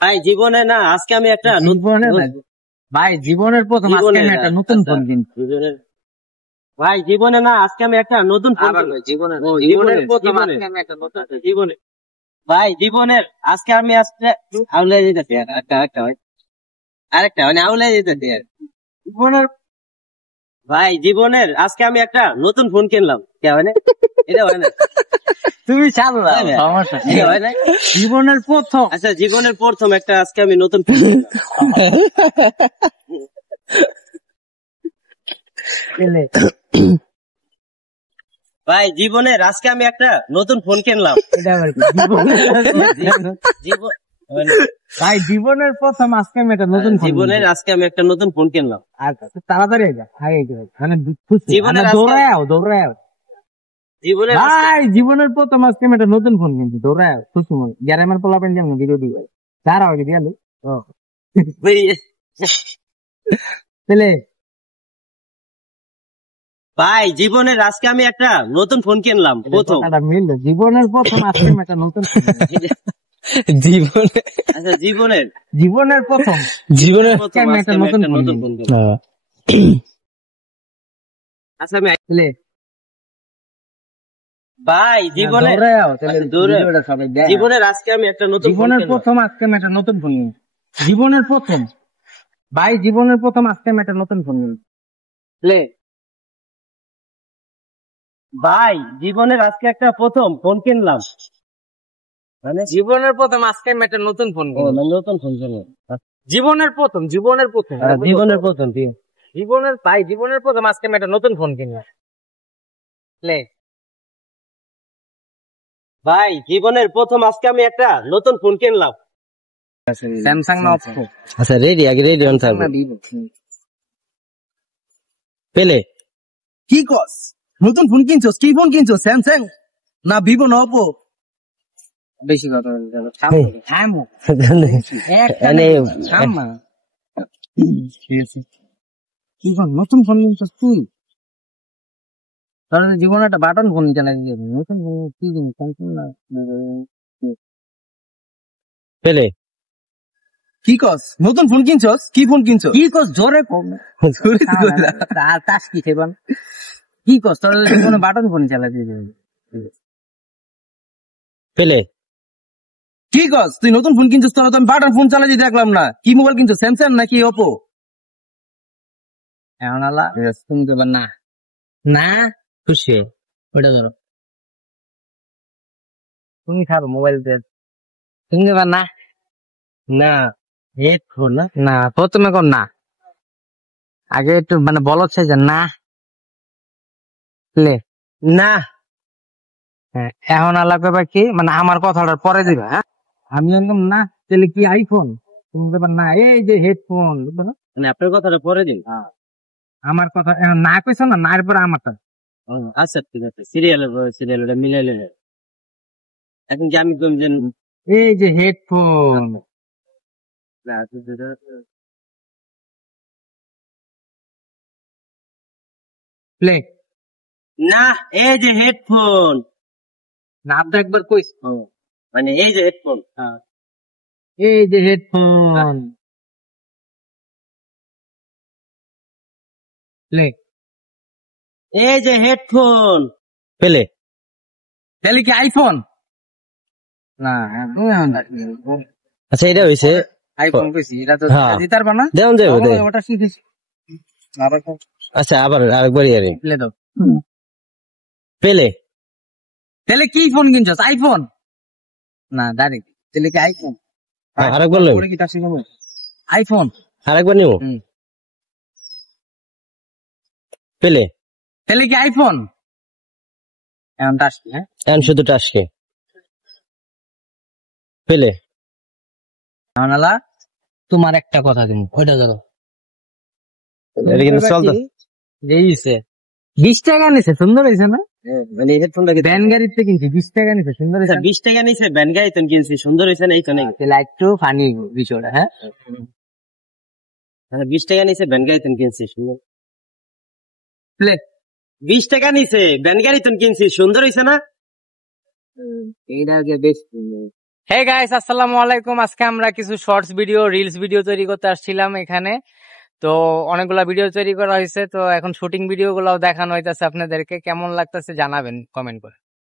ভাই জীবনে না আজকে আমি একটা ভাই জীবনের প্রথম আজকে আমি একটা নতুন ফোন কিনছি। ভাই জীবনে না আজকে আমি একটা নতুন ফোন জীবনের প্রথম আজকে আমি একটা নতুন জীবনে ভাই জীবনের আজকে আমি আউলে যেতেছি আরেকটা মানে আউলে যেতেছি জীবনের ভাই জীবনের আজকে আমি একটা নতুন ফোন কিনলাম কে হয় না এটা হয় না তুমি চালা সমস্যা এটা হয় না জীবনের প্রথম আচ্ছা জীবনের প্রথম একটা আজকে আমি নতুন ফোন ভাই জীবনের আজকে আমি একটা নতুন ফোন কিনলাম ভাই জীবনের প্রথম আজকে আমি একটা নতুন জীবনের আজকে আমি একটা নতুন ফোন কিনলাম তাড়াতাড়ি মানে জীবনের দৌড়ায় জীবনের ভাই জীবনের প্রথম আজকে আমি একটা নতুন ফোন কিনছি দৌড়ায় খুশি মনে গ্যারামের পোলাপেন যেমন ভিডিও দিবে তারা আগে দিয়ালো ছেলে ভাই জীবনের আজকে আমি একটা নতুন ফোন কিনলাম প্রথম মিললো জীবনের প্রথম আজকে আমি একটা নতুন জীবনে আচ্ছা জীবনের প্রথম আমি একটা নতুন ফোন আচ্ছা আমি ভাই জীবনের আজকে আমি একটা নতুন জীবনের প্রথম আজকে আমি একটা নতুন ফোন কিনছি জীবনের প্রথম ভাই জীবনের প্রথম আজকে আমি একটা নতুন ফোন কিনছি ভাই জীবনের আজকে একটা প্রথম ফোন কিনলাম মানে জীবনের প্রথম আজকে আমি একটা নতুন ফোন নতুন ফোন কিনলাম জীবনের প্রথম জীবনের প্রথম ভাই জীবনের প্রথম আজকে আমি একটা নতুন ফোন কিনলাম ভাই জীবনের প্রথম আজকে আমি একটা নতুন ফোন কিনলাম স্যামসাং না অপো আচ্ছা রেডি অন থাকবে পেলে কি কস নতুন ফোন কিনছো কি ফোন কিনছো স্যামসাং না ভিভো না অপো বেশি কথা থামো কি ফোন নতুন ফোন কিনছো তুই তাহলে জীবনে একটা বাটন ফোন চালাই নতুন ফোন কি জিনিস স্যামসাং না পেলে কি কস নতুন ফোন কিনছস কি ফোন কিনছো কি কস জোরে কম তাস কি খেবান কি কস তোর জীবনে বাটন ফোন চালাই পেলে কি কস তুই নতুন ফোন কিনছস তোরা তো আমি বাটন ফোন চালাই দেখলাম না কি মোবাইল কিনছো স্যামসাং নাকি অপো এখন আলা তুমি দেবার না না খুশি ওটা ধরো তুমি খাবো মোবাইল দিয়ে তুমি দেবার না না হেডফোন না প্রথমে কোন না আগে একটু মানে বলছে যে না না হ্যাঁ এখন আলাপ ব্যাপার কি মানে আমার কথাটার পরে দিবা হ্যাঁ আমি একদম না তাহলে কি আইফোন তুমি ব্যাপার না এই যে হেডফোন মানে আপনার কথাটা পরে দিন আমার কথা না কইছো না না এরপরে আমারটা আচ্ছা ঠিক আছে সিরিয়াল মিলাইলে এখন কি আমি এই যে হেডফোন প্লে না এই যে হেডফোন নামটা একবার কইস মানে এই যে হেডফোন এই যে হেডফোন প্লে এই যে হেডফোন পেলে তাহলে কি আইফোন না আচ্ছা এটা হইছে আইফোন কইছি এটা তো জিতার বানা দেন যাবে ওটা শিখেছি আচ্ছা আবার আরেকবার ইয়ারে প্লে দাও পেলে তাহলে কি ফোন কিনছস আইফোন না ডাইরেক্ট তাহলে কি আইফোন আরেকবার লই কি তার শিখাবো আইফোন আরেকবার নিও পেলে তাহলে কি আইফোন এখন টাসকি হ্যাঁ এখন শুধু টাসকি পেলে আনালা তোমার একটা কথা দিন ওইটা ধরো এটা কিন্তু চলতো যেইছে 20 টাকা নিছে সুন্দর হইছে না মানে হেডফোনটা ব্যান গাড়িতে কিনছি 20 টাকা নিছে সুন্দর হইছে 20 টাকা নিছে ব্যান গাড়িতে কিনছি সুন্দর হইছে না এই তো নাকি তাহলে একটু ফানি বিষয়টা হ্যাঁ 20 টাকা নিছে ব্যান গাড়িতে কিনছি সুন্দর প্লে 20 টাকা নিছে ব্যান গাড়িতে কিনছি সুন্দর হইছে না এইটা বেশ হে গাইস, আসসালামু আলাইকুম। আজকে আমরা কিছু শর্টস ভিডিও, রিলস ভিডিও তৈরি করতে আসছিলাম এখানে। তো অনেকগুলা ভিডিও তৈরি করা হয়েছে, তো এখন শুটিং ভিডিও গুলাও দেখানো হইতেছে আপনাদেরকে। কেমন লাগতেছে জানাবেন কমেন্ট করে।